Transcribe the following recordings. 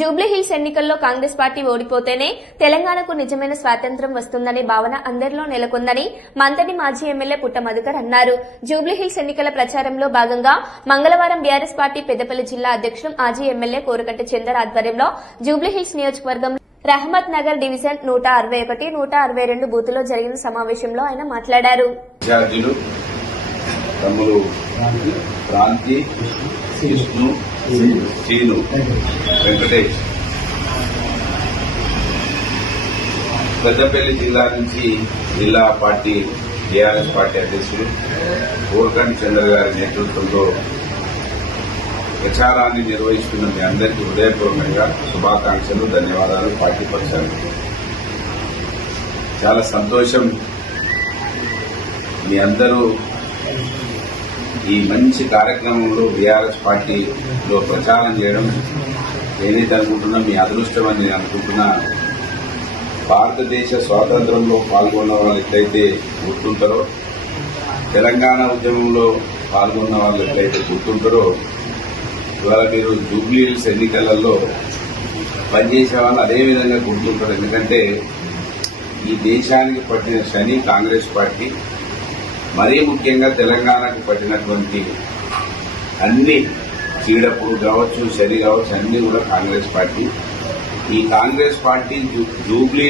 జూబ్లీహిల్స్ ఎన్నికల్లో కాంగ్రెస్ పార్టీ ఓడిపోతేనే తెలంగాణకు నిజమైన స్వాతంత్ర్యం వస్తుందనే భావన అందరిలో నెలకొందని మంతని మాజీ ఎమ్మెల్యే పుట్ట మధుకర్ అన్నారు. జూబ్లీహిల్స్ ఎన్నికల ప్రచారంలో భాగంగా మంగళవారం బీఆర్ఎస్ పార్టీ పెద్దపల్లి జిల్లా అధ్యక్షుడు మాజీ ఎమ్మెల్యే కోరకంటి చందర్ ఆధ్వర్యంలో జూబ్లీహిల్స్ నియోజకవర్గం రహమత్ నగర్ డివిజన్ 161, 162 బూతులో జరిగిన సమావేశంలో ఆయన మాట్లాడారు. పెద్దపల్లి జిల్లా నుంచి జిల్లా పార్టీ టీఆర్ఎస్ పార్టీ అధ్యక్షులు కోరకంటి చందర్ గారి నేతృత్వంలో ప్రచారాన్ని నిర్వహిస్తున్న మీ అందరికీ హృదయపూర్వకంగా శుభాకాంక్షలు, ధన్యవాదాలు. పార్టీ పక్షానికి చాలా సంతోషం. మీ అందరూ ఈ మంచి కార్యక్రమంలో బీఆర్ఎస్ పార్టీలో ప్రచారం చేయడం ఏదైతే అనుకుంటున్నా మీ అదృష్టం అని నేను అనుకుంటున్నా. భారతదేశ స్వాతంత్రంలో పాల్గొన్న వాళ్ళు ఎట్లయితే గుర్తుంటారో, తెలంగాణ ఉద్యమంలో పాల్గొన్న వాళ్ళు ఎట్లయితే గుర్తుంటారో, ఇవాళ మీరు జూబ్లీహిల్స్ ఎన్నికలలో పనిచేసే వాళ్ళు అదేవిధంగా గుర్తుంటారు. ఎందుకంటే ఈ దేశానికి పట్టిన శని కాంగ్రెస్ పార్టీ, మరీ ముఖ్యంగా తెలంగాణకు పట్టినటువంటి అన్ని చీడపుడు కావచ్చు, శని కావచ్చు, అన్ని కూడా కాంగ్రెస్ పార్టీ. ఈ కాంగ్రెస్ పార్టీ జూబ్లీ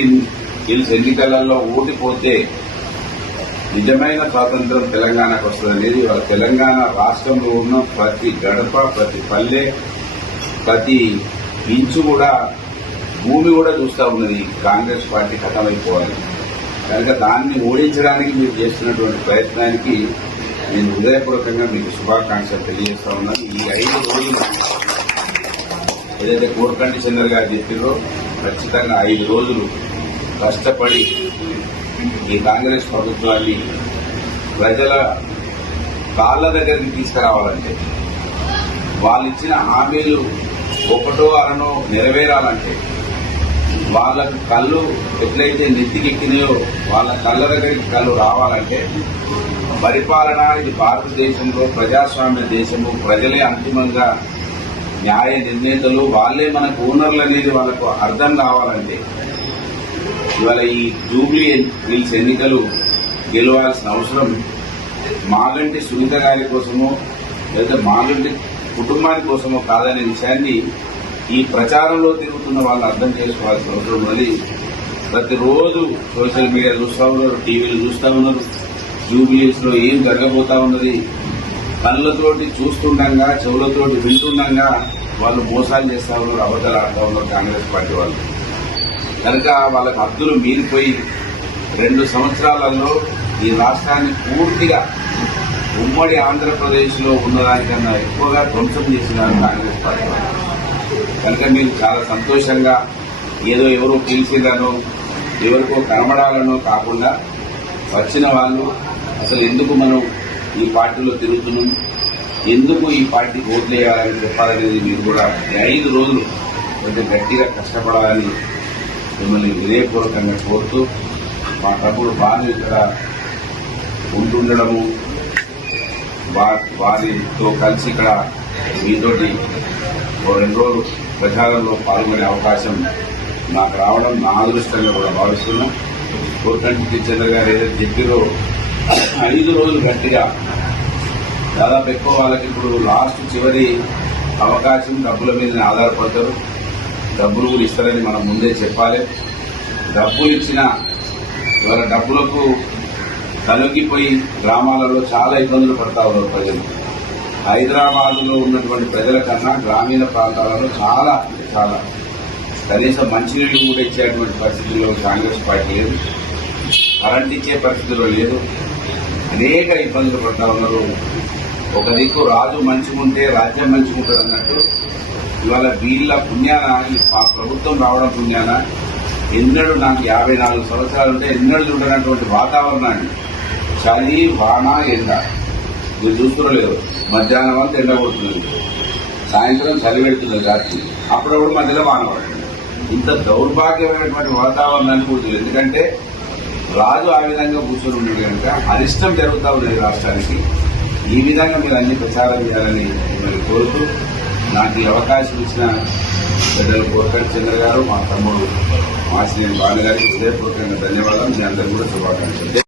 హిల్స్ ఎన్నికలలో ఓడిపోతే నిజమైన స్వాతంత్రం తెలంగాణకు వస్తుందనేది తెలంగాణ రాష్ట్రంలో ఉన్న ప్రతి గడప, ప్రతి పల్లె, ప్రతి ఇంచు కూడా, భూమి కూడా చూస్తూ ఉన్నది కాంగ్రెస్ పార్టీ ఖతమైపోవాలి. కనుక దాన్ని ఓడించడానికి మీరు చేస్తున్నటువంటి ప్రయత్నానికి నేను హృదయపూర్వకంగా మీకు శుభాకాంక్షలు తెలియజేస్తా ఉన్నాను. ఈ 5 రోజులు ఏదైతే కోరకంటి చందర్ గారు చెప్పారో, ఖచ్చితంగా 5 రోజులు కష్టపడి ఈ కాంగ్రెస్ ప్రభుత్వాన్ని ప్రజల కాళ్ల దగ్గరికి తీసుకురావాలంటే, వాళ్ళు ఇచ్చిన హామీలు ఒకటో అరనో నెరవేరాలంటే, వాళ్ళకు కళ్ళు ఎట్లయితే నెత్తికెక్కినాయో వాళ్ళ కళ్ళ దగ్గరికి కళ్ళు రావాలంటే, పరిపాలన ఇది భారతదేశంలో ప్రజాస్వామ్య దేశము, ప్రజలే అంతిమంగా న్యాయ నిర్ణేతలు, వాళ్లే మనకు ఓనర్లు అనేది వాళ్ళకు అర్థం కావాలంటే, ఇవాళ ఈ జూబ్లీ హిల్స్ ఎన్నికలు గెలవాల్సిన అవసరం మాగంటి సునీత గారి కోసమో లేదా మాగంటి కుటుంబాని కోసమో కాదనే విషయాన్ని ఈ ప్రచారంలో తిరుగుతున్న వాళ్ళు అర్థం చేసుకోవాల్సిన అవసరం ఉన్నది. ప్రతిరోజు సోషల్ మీడియా చూస్తూ ఉన్నారు, టీవీలు చూస్తూ ఉన్నారు, జూబ్లీహిల్స్ లో ఏం జరగబోతా ఉన్నది కళ్ళతోటి చూస్తుండగా, చెవులతోటి వింటుండగా వాళ్ళు మోసాలు చేస్తా ఉన్నారు, అబద్దాలు ఆడుతూ ఉన్నారు కాంగ్రెస్ పార్టీ వాళ్ళు. కనుక వాళ్ళకి హద్దులు మీరిపోయి 2 సంవత్సరాలలో ఈ రాష్ట్రాన్ని పూర్తిగా ఉమ్మడి ఆంధ్రప్రదేశ్ లో ఉన్నదానికన్నా ఎక్కువగా ధ్వంసం చేసినారు కాంగ్రెస్ పార్టీ వాళ్ళు. కనుక మీరు చాలా సంతోషంగా ఏదో ఎవరో పిలిచిరనో ఎవరికో కనబడాలనో కాకుండా వచ్చిన వాళ్ళు అసలు ఎందుకు మనం ఈ పార్టీలో తిరుగుతున్నాం, ఎందుకు ఈ పార్టీకి ఓట్లు వేయాలని చెప్పాలనేది మీరు కూడా 5 రోజులు కొంచెం గట్టిగా కష్టపడాలని మిమ్మల్ని వినయపూర్వకంగా కోరుతూ, మా తమ్ముడు బాను ఇక్కడ ఉంటుండడము, వారితో కలిసి ఇక్కడ మీతోటి 2 రోజులు ప్రచారంలో పాల్గొనే అవకాశం నాకు రావడం నా అదృష్టంగా కూడా భావిస్తున్నాం. కోరకంటి చందర్ గారు ఏదైతే చెప్పారో 5 రోజులు గట్టిగా, దాదాపు ఎక్కువ వాళ్ళకి ఇప్పుడు లాస్ట్ చివరి అవకాశం డబ్బుల మీద ఆధారపడతారు. డబ్బులు కూడా ఇస్తారని మనం ముందే చెప్పాలి. డబ్బులు ఇచ్చిన ఇవాళ డబ్బులకు తలొగ్గిపోయి గ్రామాలలో చాలా ఇబ్బందులు పడతా ఉన్నారు ప్రజలు. హైదరాబాద్లో ఉన్నటువంటి ప్రజల కన్నా గ్రామీణ ప్రాంతాలలో చాలా కనీసం మంచినీళ్లు కూడా ఇచ్చేటువంటి పరిస్థితుల్లో కాంగ్రెస్ పార్టీ లేదు, కరెంట్ ఇచ్చే పరిస్థితిలో లేదు, అనేక ఇబ్బందులు పడతా ఉన్నారు. ఒక దిక్కు రాజు మంచిగుంటే రాజ్యం మంచిగుంటుంది అన్నట్టు ఇవాళ వీళ్ళ పుణ్యాన, ఈ ప్రభుత్వం రావడం పుణ్యాన ఎన్నడూ, నాకు 54 సంవత్సరాలు ఉంటే ఎన్నడూ చూడనటువంటి వాతావరణాన్ని, చలి, వాన, ఎండ మీరు చూస్తున్నారు. మధ్యాహ్నం అంతా ఎండ కొడుతున్నది, సాయంత్రం చలి పెడుతున్నది, రాత్రి అప్పుడప్పుడు మధ్యలో వాన పడుతుంది. ఇంత దౌర్భాగ్యమైనటువంటి వాతావరణాన్ని కూర్చుంది. ఎందుకంటే రాజు ఆ విధంగా కూర్చొని ఉన్నాడు కనుక అరిష్టం జరుగుతూ ఉన్నది రాష్ట్రానికి. ఈ విధంగా మీరు అన్ని ప్రచారం చేయాలని మిమ్మల్ని కోరుతూ, నాకు ఈ అవకాశం ఇచ్చిన పెద్దలు కోరకంటి చంద్ర గారు, మా తమ్ముడు మాసినేని భాను గారికి హృదయపూర్వకంగా ధన్యవాదాలు. మీ అందరికీ కూడా శుభాకాంక్షలు.